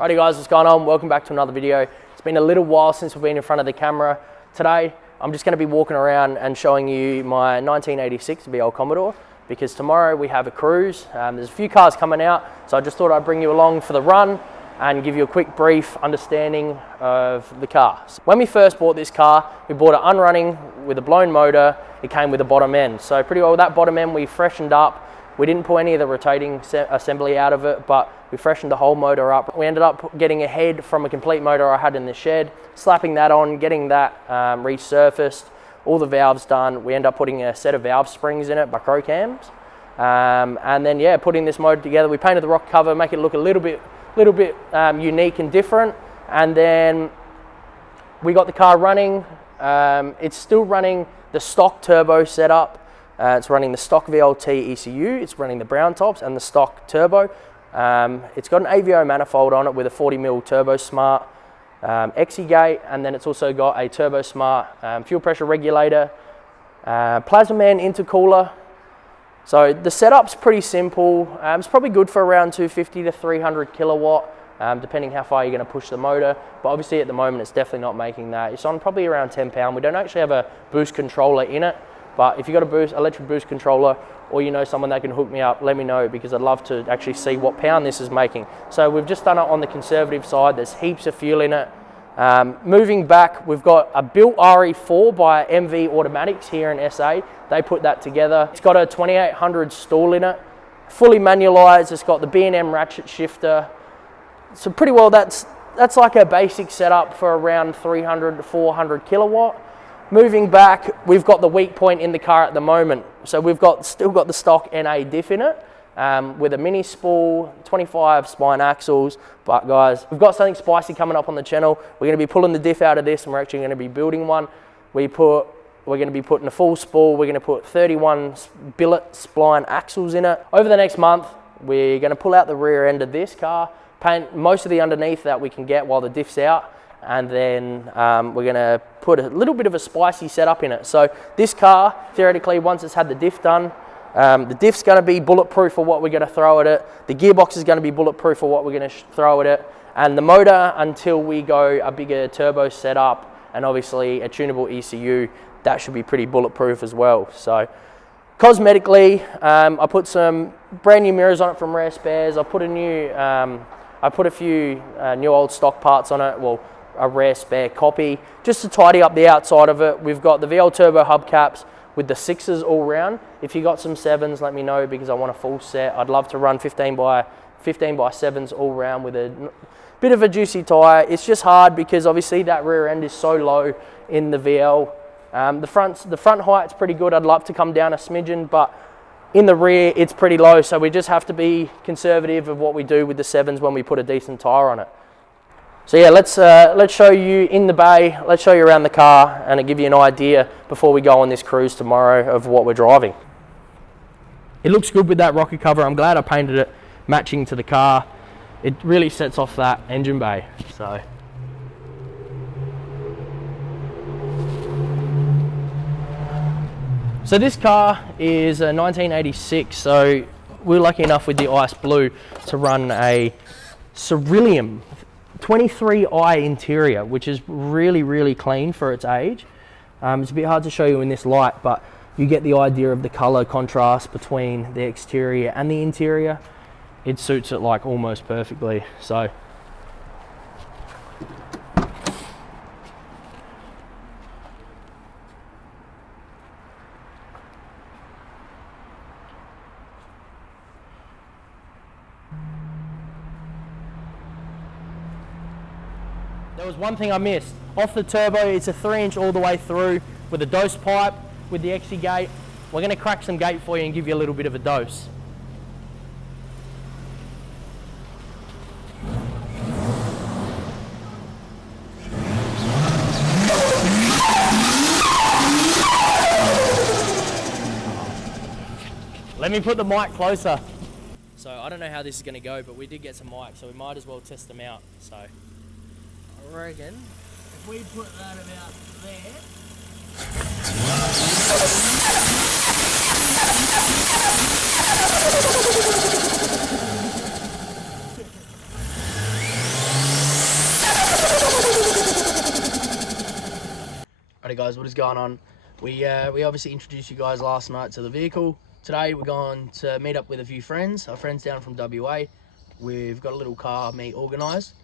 Alrighty guys, what's going on? Welcome back to another video. It's been a little while since we've been in front of the camera. Today, I'm just going to be walking around and showing you my 1986 VL Commodore, because tomorrow we have a cruise. There's a few cars coming out, so I just thought I'd bring you along for the run and give you a quick brief understanding of the car. So when we first bought this car, we bought it unrunning with a blown motor. It came with a bottom end. So pretty well that bottom end we freshened up. We didn't pull any of the rotating assembly out of it, but we freshened the whole motor up. We ended up getting a head from a complete motor I had in the shed, slapping that on, getting that resurfaced, all the valves done. We ended up putting a set of valve springs in it by Crow Cams. And then, yeah, putting this motor together, we painted the rock cover, make it look a little bit unique and different. And then we got the car running. It's still running the stock turbo setup. It's running the stock VLT ECU, it's running the brown tops and the stock turbo. It's got an AVO manifold on it with a 40mm Turbo Smart XE gate, and then it's also got a Turbo Smart fuel pressure regulator, Plasma Man intercooler. So the setup's pretty simple. It's probably good for around 250 to 300 kilowatt, depending how far you're going to push the motor. But obviously at the moment it's definitely not making that. It's on probably around 10 pound. We don't actually have a boost controller in it. But if you've got a electric boost controller, or you know someone that can hook me up, let me know, because I'd love to actually see what pound this is making. So we've just done it on the conservative side. There's heaps of fuel in it. Moving back, we've got a built RE4 by MV Automatics here in SA. They put that together. It's got a 2800 stall in it, fully manualized. It's got the B&M ratchet shifter. So pretty well that's like a basic setup for around 300 to 400 kilowatt. Moving back, we've got the weak point in the car at the moment. So we've still got the stock NA diff in it, with a mini spool, 25 spine axles. But guys, we've got something spicy coming up on the channel. We're going to be pulling the diff out of this, and we're actually going to be building one. We're going to be putting a full spool. We're going to put 31 billet spline axles in it. Over the next month, we're going to pull out the rear end of this car, paint most of the underneath that we can get while the diff's out. And then we're going to put a little bit of a spicy setup in it. So this car, theoretically, once it's had the diff done, the diff's going to be bulletproof for what we're going to throw at it. The gearbox is going to be bulletproof for what we're going to throw at it. And the motor, until we go a bigger turbo setup and obviously a tunable ECU, that should be pretty bulletproof as well. So cosmetically, I put some brand new mirrors on it from Rare Spares. I put a few new old stock parts on it. Well, a Rare Spare copy, just to tidy up the outside of it. We've got the VL Turbo hubcaps with the 6s all round. If you got some 7s, let me know, because I want a full set. I'd love to run 15 by 7s all round with a bit of a juicy tyre. It's just hard because obviously that rear end is so low in the VL. The front height's pretty good. I'd love to come down a smidgen, but in the rear it's pretty low, so we just have to be conservative of what we do with the 7s when we put a decent tyre on it. So yeah, let's show you in the bay, let's show you around the car, and I'll give you an idea before we go on this cruise tomorrow of what we're driving. It looks good with that rocket cover. I'm glad I painted it matching to the car. It really sets off that engine bay. So this car is a 1986, so we're lucky enough with the ice blue to run a Ceruleum 23i interior, which is really clean for its age. It's a bit hard to show you in this light, but you get the idea of the color contrast between the exterior and the interior. It suits it like almost perfectly. So there was one thing I missed. Off the turbo, it's a 3-inch all the way through with a dose pipe with the XE gate. We're going to crack some gate for you and give you a little bit of a dose. Let me put the mic closer. So I don't know how this is going to go, but we did get some mics, so we might as well test them out. So I reckon if we put that about there. guys, what is going on? We obviously introduced you guys last night to the vehicle. Today we're going to meet up with a few friends, our friends down from WA. We've got a little car meet organised.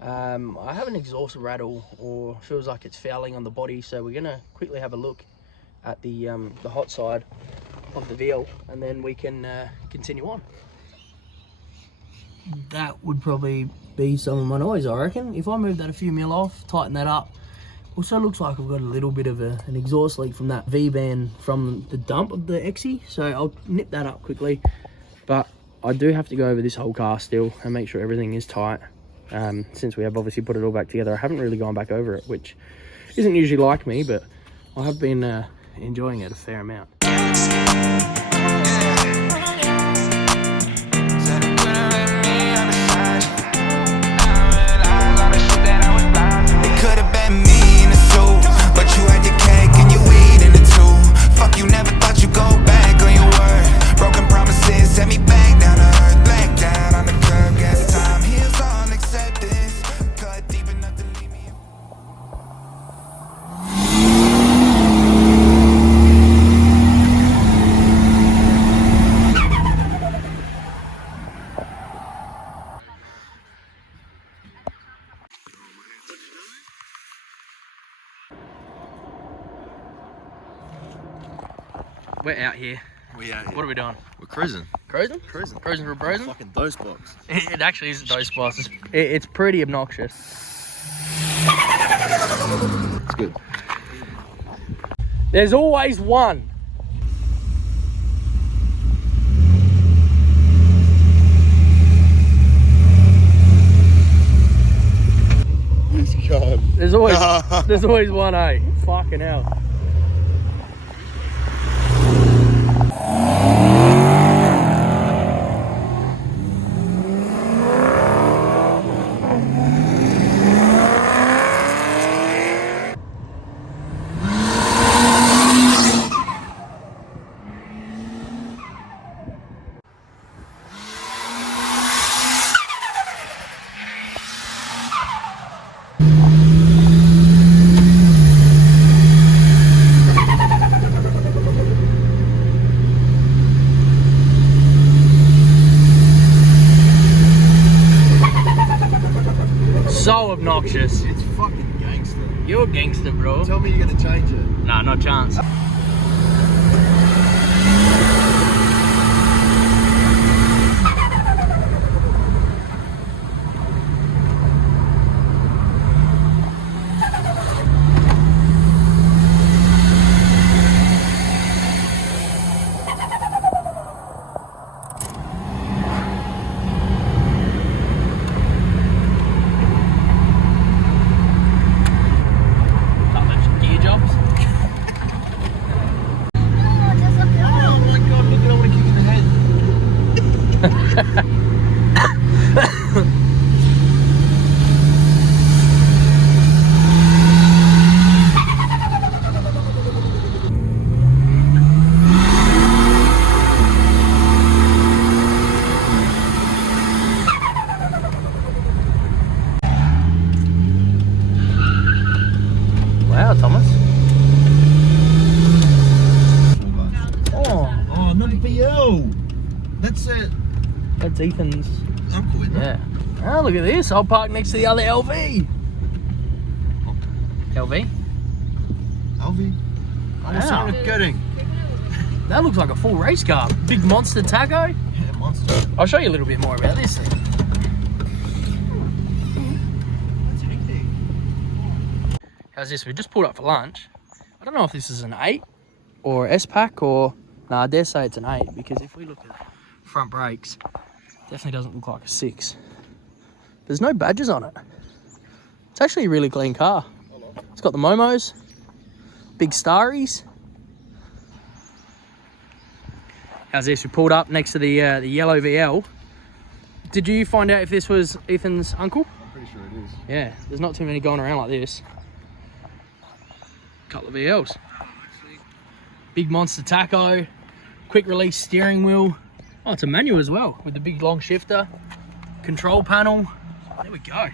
I have an exhaust rattle, or feels like it's fouling on the body, so we're gonna quickly have a look at the hot side of the VL, and then we can continue on. That would probably be some of my noise, I reckon. If I move that a few mil off, tighten that up. Also looks like I've got a little bit of an exhaust leak from that V-band from the dump of the XE, so I'll nip that up quickly. But I do have to go over this whole car still and make sure everything is tight. Since we have obviously put it all back together, I haven't really gone back over it, which isn't usually like me, but I have been enjoying it a fair amount. We're out here. What are we doing? We're cruising. Cruising? Cruising. Cruising for a bruising? Fucking dose box. It actually is a dose box. It's pretty obnoxious. It's good. There's always one. He's gone. There's always one, eh? Fucking hell. So obnoxious. It's fucking gangster. You're a gangster, bro. Tell me you're gonna change it. Nah, not a chance. Wow, Thomas. Oh, not a VL. That's it. That's Ethan's. Uncle, isn't it? Yeah. Oh, look at this. I'll park next to the other LV. LV? Alvi. Wow. Getting. That looks like a full race car. Big monster taco. Yeah, monster. I'll show you a little bit more about this thing. That's hectic. How's this? We just pulled up for lunch. I don't know if this is an 8 or S-Pack or... Nah, I dare say it's an 8, because if we look at front brakes, definitely doesn't look like a 6. There's no badges on it. It's actually a really clean car. It's got the Momos, big Starries. How's this? We pulled up next to the yellow VL. Did you find out if this was Ethan's uncle? I'm pretty sure it is. Yeah, there's not too many going around like this. Couple of VLs. Big monster tacho, quick release steering wheel. Oh, it's a manual as well with the big long shifter, control panel. There we go.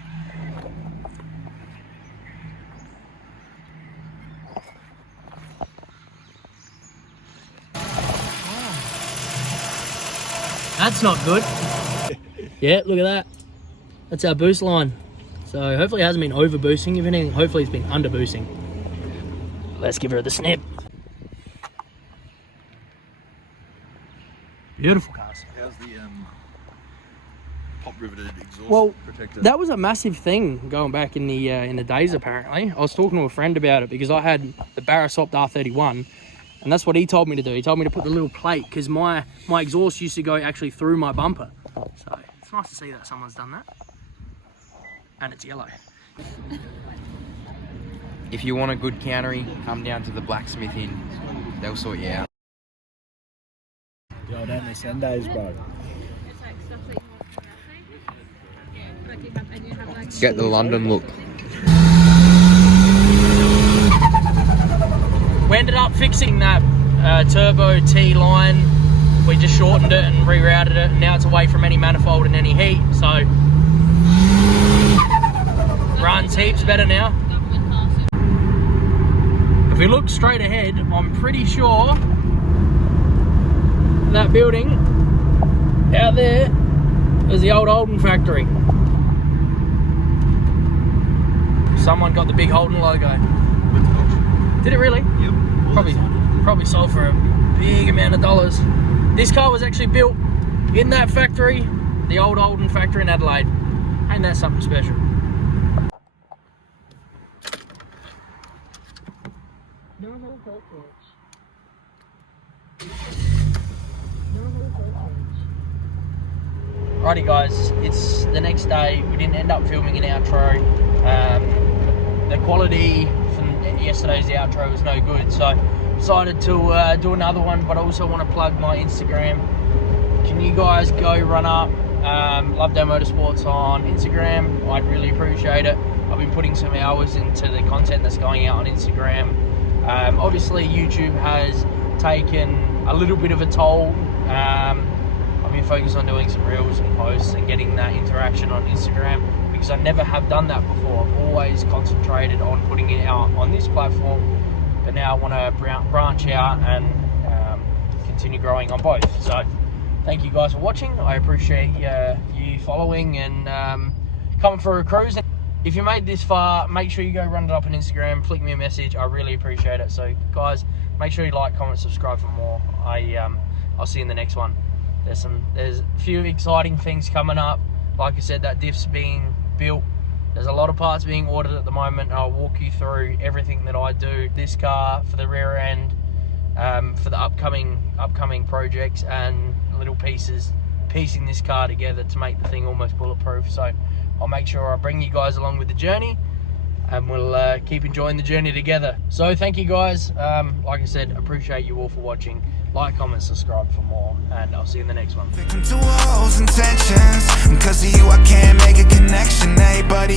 That's not good. Yeah, look at that. That's our boost line. So hopefully it hasn't been over boosting. If anything, hopefully it's been under boosting. Let's give her the snip. Beautiful cars. How's the pop riveted exhaust Well, protector? that was a massive thing going back in the days. Apparently, I was talking to a friend about it because I had the Barra-Sopt R31, and that's what he told me to do. He told me to put the little plate because my exhaust used to go actually through my bumper. So it's nice to see that someone's done that, and it's yellow. If you want a good countery, come down to the blacksmith inn. They'll sort you out. Yo, don't miss them days, bro. Get the London look. We ended up fixing that turbo T line. We just shortened it and rerouted it, and now it's away from any manifold and any heat, so runs heaps better now. If we look straight ahead, I'm pretty sure that building out there is the old Holden factory. Someone got the big Holden logo. Did it really? Yep. Probably sold for a big amount of dollars. This car was actually built in that factory, the old Holden factory in Adelaide. Ain't that something special? Righty guys, it's the next day. We didn't end up filming an outro. The quality from yesterday's outro was no good, so decided to do another one, but I also want to plug my Instagram. Can you guys go run up Loveday.Motorsports on Instagram? I'd really appreciate it. I've been putting some hours into the content that's going out on Instagram. Obviously YouTube has taken a little bit of a toll. I've been focused on doing some reels and posts and getting that interaction on Instagram because I never have done that before. I've always concentrated on putting it out on this platform, but now I want to branch out and continue growing on both. So thank you guys for watching. I appreciate you following and coming for a cruise. If you made this far, make sure you go run it up on Instagram, flick me a message. I really appreciate it. So guys, make sure you like, comment, subscribe for more. I'll see you in the next one. There's a few exciting things coming up. Like I said, that diff's being built. There's a lot of parts being ordered at the moment. I'll walk you through everything that I do. This car for the rear end, for the upcoming projects and little pieces, piecing this car together to make the thing almost bulletproof. So I'll make sure I bring you guys along with the journey, and we'll keep enjoying the journey together. So thank you guys. Like I said, appreciate you all for watching. Like, comment, subscribe for more, and I'll see you in the next one.